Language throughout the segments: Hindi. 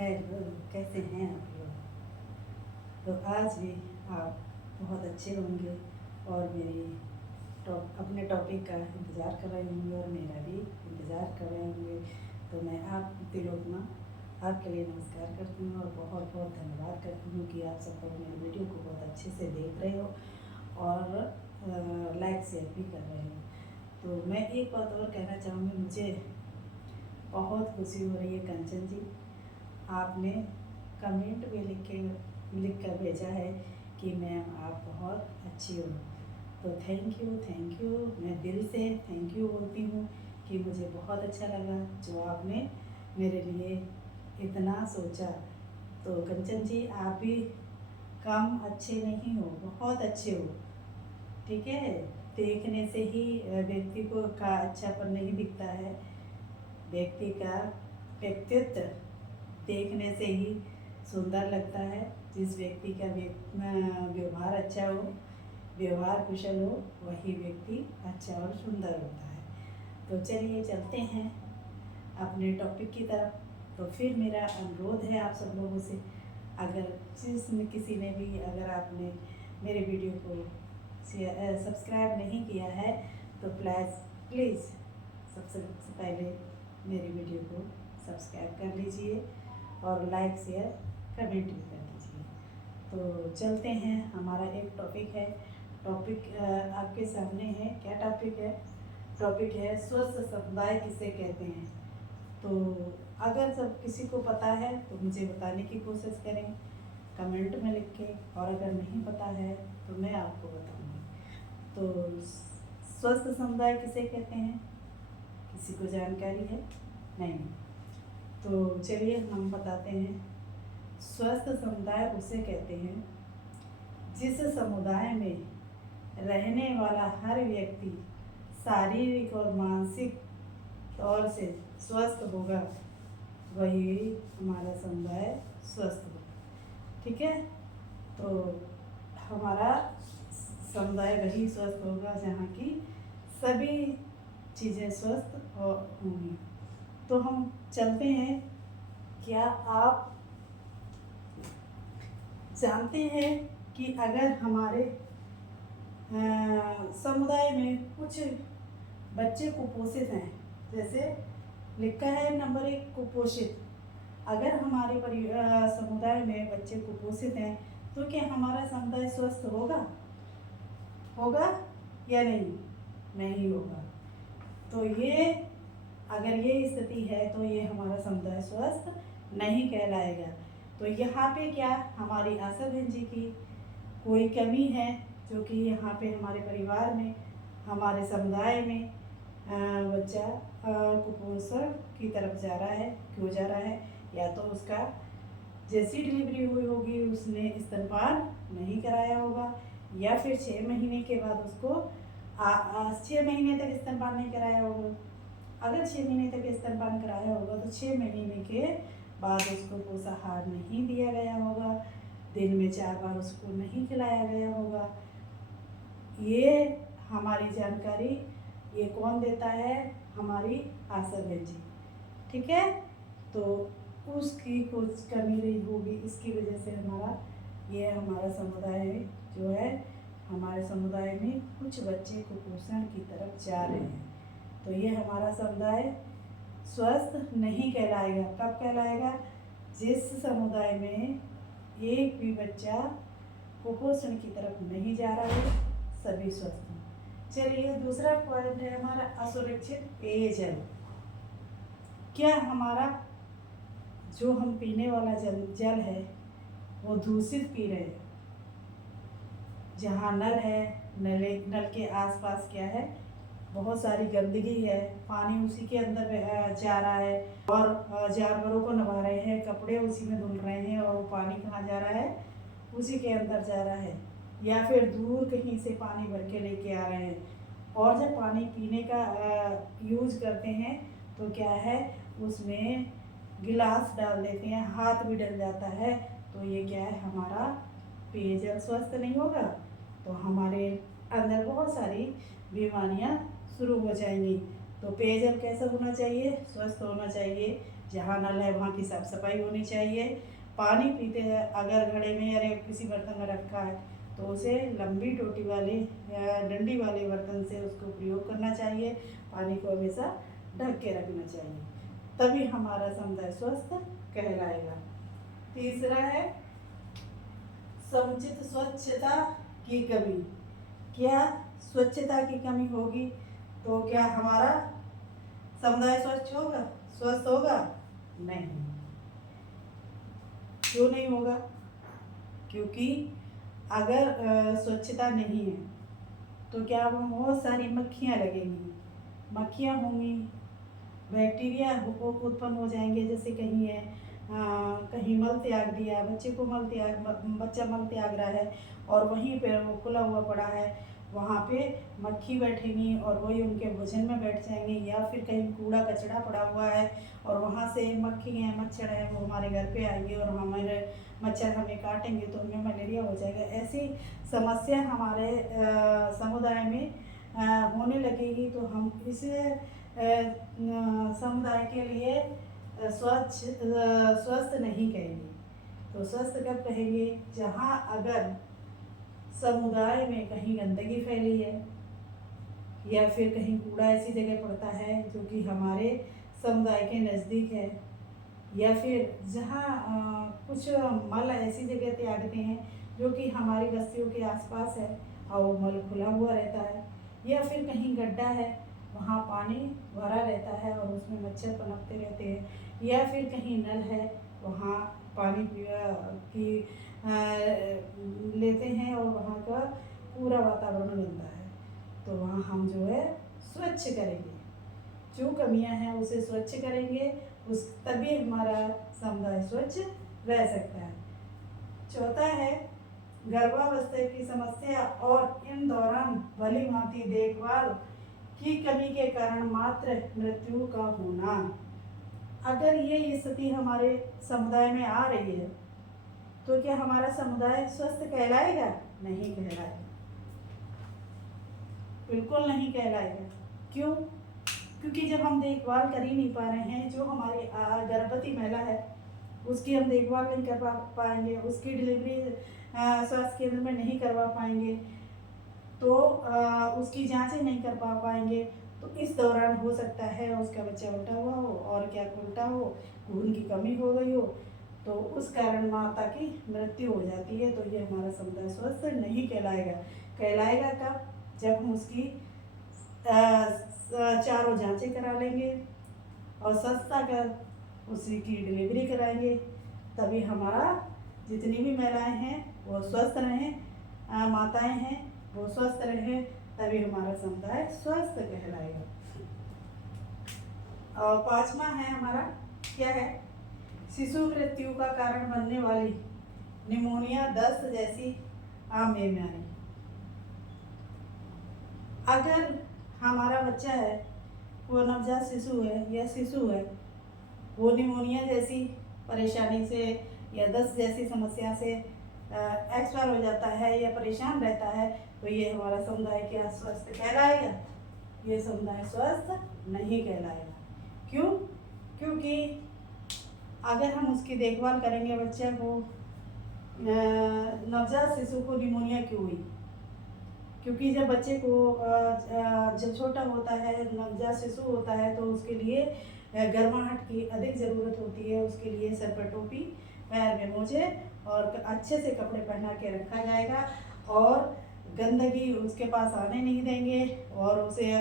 हेलो, कैसे हैं आप लोग। तो आज भी आप बहुत अच्छे होंगे और मेरी अपने टॉपिक का इंतज़ार कर रहे होंगे और मेरा भी इंतज़ार कर रहे होंगे। तो मैं आप तिलोत्मा आपके लिए नमस्कार करती हूँ और बहुत बहुत धन्यवाद करती हूँ कि आप सब लोग मेरी वीडियो को बहुत अच्छे से देख रहे हो और लाइक शेयर भी कर रहे हो। तो मैं एक बात और कहना चाहूँगी, मुझे बहुत खुशी हो रही है कंचन जी, आपने कमेंट में लिख कर भेजा है कि मैम आप बहुत अच्छी हो। तो थैंक यू, मैं दिल से थैंक यू बोलती हूँ कि मुझे बहुत अच्छा लगा जो आपने मेरे लिए इतना सोचा। तो कंचन जी, आप भी कम अच्छे नहीं हो, बहुत अच्छे हो। ठीक है, देखने से ही व्यक्ति को का अच्छापन नहीं दिखता है, व्यक्ति का व्यक्तित्व देखने से ही सुंदर लगता है। जिस व्यक्ति का व्यवहार अच्छा हो, व्यवहार कुशल हो, वही व्यक्ति अच्छा और सुंदर होता है। तो चलिए चलते हैं अपने टॉपिक की तरफ। तो फिर मेरा अनुरोध है आप सब लोगों से, अगर किसी ने भी अगर आपने मेरे वीडियो को सब्सक्राइब नहीं किया है तो प्लीज़ सबसे पहले मेरी वीडियो को सब्सक्राइब कर लीजिए और लाइक शेयर कमेंट भी कर दीजिए। तो चलते हैं, हमारा एक टॉपिक है। टॉपिक आपके सामने है। क्या टॉपिक है? टॉपिक है स्वस्थ समुदाय किसे कहते हैं। तो अगर सब किसी को पता है तो मुझे बताने की कोशिश करें कमेंट में लिख के, और अगर नहीं पता है तो मैं आपको बताऊंगी। तो स्वस्थ समुदाय किसे कहते हैं, किसी को जानकारी है? नहीं। तो चलिए हम बताते हैं। स्वस्थ समुदाय उसे कहते हैं जिस समुदाय में रहने वाला हर व्यक्ति शारीरिक और मानसिक तौर से स्वस्थ होगा, वही हमारा समुदाय स्वस्थ होगा। ठीक है, तो हमारा समुदाय वही स्वस्थ होगा जहाँ की सभी चीज़ें स्वस्थ होंगी। तो हम चलते हैं। क्या आप जानते हैं कि अगर हमारे समुदाय में कुछ बच्चे कुपोषित हैं, जैसे लिखा है नंबर 1 कुपोषित, अगर हमारे समुदाय में बच्चे कुपोषित हैं तो क्या हमारा समुदाय स्वस्थ होगा या नहीं? नहीं होगा। तो ये अगर ये स्थिति है तो ये हमारा समुदाय स्वस्थ नहीं कहलाएगा। तो यहाँ पे क्या हमारी आशा बहन जी की कोई कमी है, जो कि यहाँ पे हमारे परिवार में, हमारे समुदाय में बच्चा कुपोषण की तरफ जा रहा है। क्यों जा रहा है? या तो उसका जैसी डिलीवरी हुई होगी उसने स्तनपान नहीं कराया होगा, या फिर 6 महीने के बाद उसको 6 महीने तक स्तनपान नहीं कराया होगा। अगर 6 महीने तक स्तनपान कराया होगा तो 6 महीने के बाद उसको पोषाहार नहीं दिया गया होगा, दिन में 4 बार उसको नहीं खिलाया गया होगा। ये हमारी जानकारी ये कौन देता है? हमारी आशा बहन जी। ठीक है, तो उसकी कुछ कमी रही होगी, इसकी वजह से हमारा समुदाय जो है, हमारे समुदाय में कुछ बच्चे कुपोषण की तरफ जा रहे हैं। तो ये हमारा समुदाय स्वस्थ नहीं कहलाएगा। कब कहलाएगा? जिस समुदाय में एक भी बच्चा कुपोषण की तरफ नहीं जा रहा है, सभी स्वस्थ हैं। चलिए, दूसरा पॉइंट है हमारा असुरक्षित पेयजल। क्या हमारा जो हम पीने वाला जल है वो दूषित पी रहे हैं? जहाँ नल है, नल के आसपास क्या है, बहुत सारी गंदगी है, पानी उसी के अंदर जा रहा है और जानवरों को नवा रहे हैं, कपड़े उसी में धुल रहे हैं, और वो पानी कहाँ जा रहा है? उसी के अंदर जा रहा है। या फिर दूर कहीं से पानी भर के लेके आ रहे हैं, और जब पानी पीने का यूज करते हैं तो क्या है, उसमें गिलास डाल देते हैं, हाथ भी डल जाता है। तो ये क्या है, हमारा पेयजल स्वस्थ नहीं होगा, तो हमारे अंदर बहुत सारी बीमारियां शुरू हो जाएंगी। तो पेयजल कैसा होना चाहिए? स्वस्थ होना चाहिए। जहाँ नल है वहाँ की साफ सफाई होनी चाहिए। पानी पीते हैं अगर घड़े में या किसी बर्तन में रखा है तो उसे लंबी टोटी वाले या डंडी वाले बर्तन से उसको प्रयोग करना चाहिए। पानी को हमेशा ढक के रखना चाहिए, तभी हमारा समुदाय स्वस्थ कहलाएगा। तीसरा है समुचित स्वच्छता की कमी। क्या स्वच्छता की कमी होगी तो क्या हमारा समुदाय स्वस्थ होगा? नहीं। क्यों नहीं होगा? क्योंकि अगर स्वच्छता नहीं है तो क्या वहाँ बहुत सारी मक्खियाँ लगेंगी, मक्खियाँ होंगी, बैक्टीरिया उत्पन्न हो जाएंगे। जैसे कहीं है कहीं मल त्याग दिया, बच्चा मल त्याग रहा है और वहीं पे वो खुला हुआ पड़ा है, वहाँ पे मक्खी बैठेंगी और वही उनके भोजन में बैठ जाएंगे। या फिर कहीं कूड़ा कचरा पड़ा हुआ है और वहाँ से मक्खी हैं मच्छर हैं वो हमारे घर पे आएंगे और हमारे मच्छर हमें काटेंगे तो हमें मलेरिया हो जाएगा। ऐसी समस्या हमारे समुदाय में होने लगेगी तो हम इस समुदाय के लिए स्वस्थ नहीं कहेंगे। तो स्वस्थ कब कहेंगे? जहाँ अगर समुदाय में कहीं गंदगी फैली है या फिर कहीं कूड़ा ऐसी जगह पड़ता है जो कि हमारे समुदाय के नज़दीक है, या फिर जहाँ कुछ मल ऐसी जगह त्यागते हैं जो कि हमारी बस्तियों के आसपास है और वो मल खुला हुआ रहता है, या फिर कहीं गड्ढा है वहाँ पानी भरा रहता है और उसमें मच्छर पनपते रहते हैं, या फिर कहीं नल है वहाँ पानी की लेते हैं और वहाँ का पूरा वातावरण गंदा है, तो वहाँ हम जो है स्वच्छ करेंगे। जो कमियां हैं उसे स्वच्छ करेंगे, उस तभी हमारा समुदाय स्वच्छ रह सकता है। चौथा है गर्भावस्था की समस्या और इन दौरान भली भांति देखभाल की कमी के कारण मात्र मृत्यु का होना। अगर ये स्थिति हमारे समुदाय में आ रही है तो क्या हमारा समुदाय स्वस्थ कहलाएगा? नहीं कहलाएगा, बिल्कुल नहीं कहलाएगा। क्यों? क्योंकि जब हम देखभाल कर ही नहीं पा रहे हैं, जो हमारी गर्भवती महिला है उसकी हम देखभाल नहीं कर पाएंगे, उसकी डिलीवरी स्वास्थ्य केंद्र में नहीं करवा पाएंगे, तो उसकी जांचें नहीं कर पाएंगे, तो इस दौरान हो सकता है उसका बच्चा उल्टा हुआ हो और क्या उल्टा हो, खून की कमी हो गई हो, तो उस कारण माता की मृत्यु हो जाती है। तो ये हमारा समुदाय स्वस्थ नहीं कहलाएगा। कहलाएगा कब? जब हम उसकी चारों जांचें करा लेंगे और सस्ता कर उसी की डिलीवरी कराएंगे, तभी हमारा जितनी भी महिलाएं हैं वो स्वस्थ रहें, माताएं हैं वो स्वस्थ रहें, तभी हमारा समुदाय स्वस्थ कहलाएगा। और पांचवा है हमारा, क्या है? शिशु मृत्यु का कारण बनने वाली निमोनिया, दस्त जैसी आम बीमारी। अगर हमारा बच्चा है, वो नवजात शिशु है या शिशु है, वो निमोनिया जैसी परेशानी से या दस्त जैसी समस्या से एक्सपायर हो जाता है या परेशान रहता है, तो ये हमारा समुदाय क्या स्वस्थ कहलाएगा? ये समुदाय स्वस्थ नहीं कहलाएगा। क्यों? क्योंकि अगर हम उसकी देखभाल करेंगे, बच्चे को नवजात शिशु को निमोनिया क्यों हुई? क्योंकि जब बच्चे को जब छोटा होता है, नवजात शिशु होता है, तो उसके लिए गर्माहट की अधिक ज़रूरत होती है। उसके लिए सर पर टोपी, पैर में मोजे और अच्छे से कपड़े पहना के रखा जाएगा और गंदगी उसके पास आने नहीं देंगे और उसे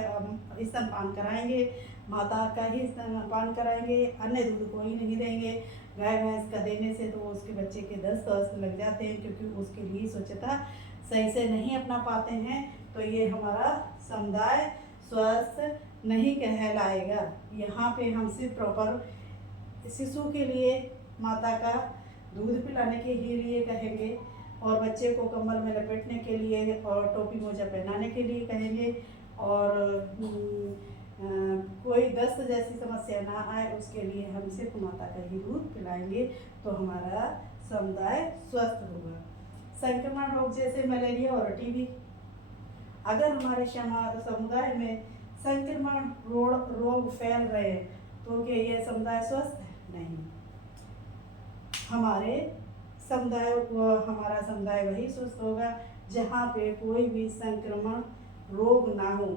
स्तनपान कराएंगे, माता का ही स्तनपान कराएंगे, अन्य दूध को ही नहीं देंगे। गाय भैंस का देने से तो उसके बच्चे के दस्त लग जाते हैं, क्योंकि उसके लिए स्वच्छता सही से नहीं अपना पाते हैं। तो ये हमारा समुदाय स्वस्थ नहीं कहलाएगा। यहाँ पे हम सिर्फ प्रॉपर शिशु के लिए माता का दूध पिलाने के ही लिए कहेंगे और बच्चे को कंबल में लपेटने के लिए और टोपी मोजा पहनाने के लिए कहेंगे, और कोई दस्त जैसी समस्या ना आए उसके लिए हम सिर्फ माता का ही दूध पिलाएंगे, तो हमारा समुदाय स्वस्थ होगा। संक्रमण रोग जैसे मलेरिया और टीबी, अगर हमारे समुदाय में संक्रमण रोग फैल रहे हैं तो क्या यह समुदाय स्वस्थ है? नहीं। हमारा समुदाय वही स्वस्थ होगा जहाँ पे कोई भी संक्रमण रोग ना हो,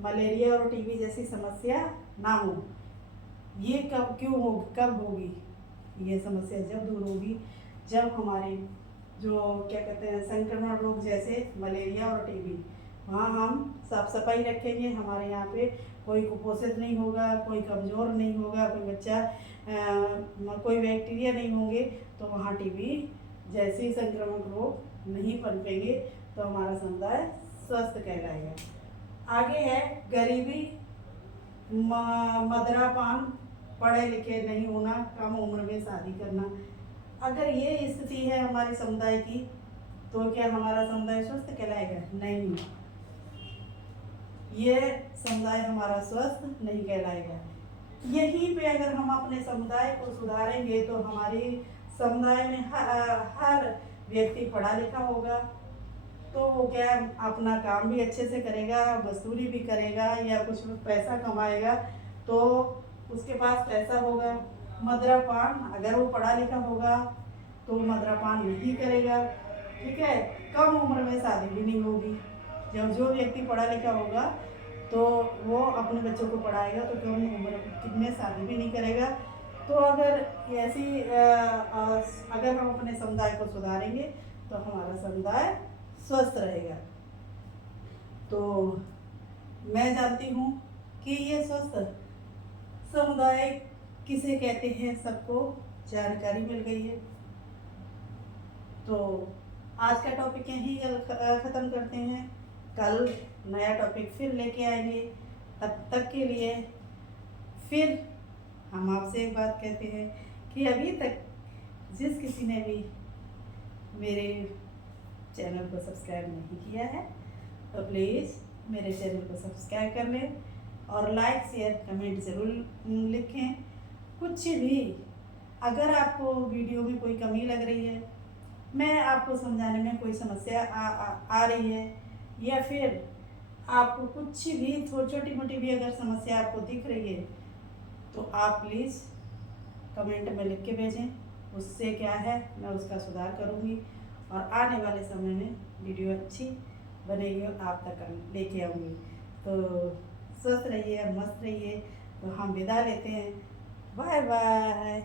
मलेरिया और टीबी जैसी समस्या ना हो। ये कब होगी ये समस्या? जब दूर होगी जब हमारे जो क्या कहते हैं संक्रमण रोग जैसे मलेरिया और टीबी, वहाँ हम साफ सफाई रखेंगे, हमारे यहाँ पे कोई कुपोषित नहीं होगा, कोई कमज़ोर नहीं होगा, कोई बच्चा कोई बैक्टीरिया नहीं होंगे, तो वहाँ टीबी जैसे संक्रामक रोग नहीं पनपेंगे, तो हमारा समुदाय स्वस्थ कहलाएगा। आगे है गरीबी, मदिरापान, पढ़े लिखे नहीं होना, कम उम्र में शादी करना। अगर ये स्थिति है हमारे समुदाय की, तो क्या हमारा समुदाय स्वस्थ कहलाएगा? नहीं, ये समुदाय हमारा स्वस्थ नहीं कहलाएगा। यहीं पे अगर हम अपने समुदाय को सुधारेंगे तो हमारे समुदाय में हर व्यक्ति पढ़ा लिखा होगा, तो वो क्या अपना काम भी अच्छे से करेगा, मजदूरी भी करेगा या कुछ पैसा कमाएगा, तो उसके पास पैसा होगा। मदिरापान, अगर वो पढ़ा लिखा होगा तो मदिरापान नहीं करेगा, ठीक है। कम उम्र में शादी भी नहीं होगी। जब जो व्यक्ति पढ़ा लिखा होगा तो वो अपने बच्चों को पढ़ाएगा, तो कम उम्र कितने शादी भी नहीं करेगा। तो अगर अगर हम अपने समुदाय को सुधारेंगे तो हमारा समुदाय स्वस्थ रहेगा। तो मैं जानती हूँ कि ये स्वस्थ समुदाय किसे कहते हैं, सबको जानकारी मिल गई है। तो आज का टॉपिक यहीं ख़त्म करते हैं, कल नया टॉपिक फिर लेके आएंगे। तब तक के लिए फिर हम आपसे एक बात कहते हैं कि अभी तक जिस किसी ने भी मेरे चैनल को सब्सक्राइब नहीं किया है तो प्लीज़ मेरे चैनल को सब्सक्राइब कर लें और लाइक शेयर कमेंट ज़रूर लिखें। कुछ भी अगर आपको वीडियो में कोई कमी लग रही है, मैं आपको समझाने में कोई समस्या आ रही है, या फिर आपको कुछ भी छोटी मोटी भी अगर समस्या आपको दिख रही है, तो आप प्लीज़ कमेंट में लिख के भेजें। उससे क्या है, मैं उसका सुधार करूँगी और आने वाले समय में वीडियो अच्छी बनेगी और आप तक लेके आऊँगी। तो स्वस्थ रहिए और मस्त रहिए। तो हम विदा लेते हैं, बाय बाय।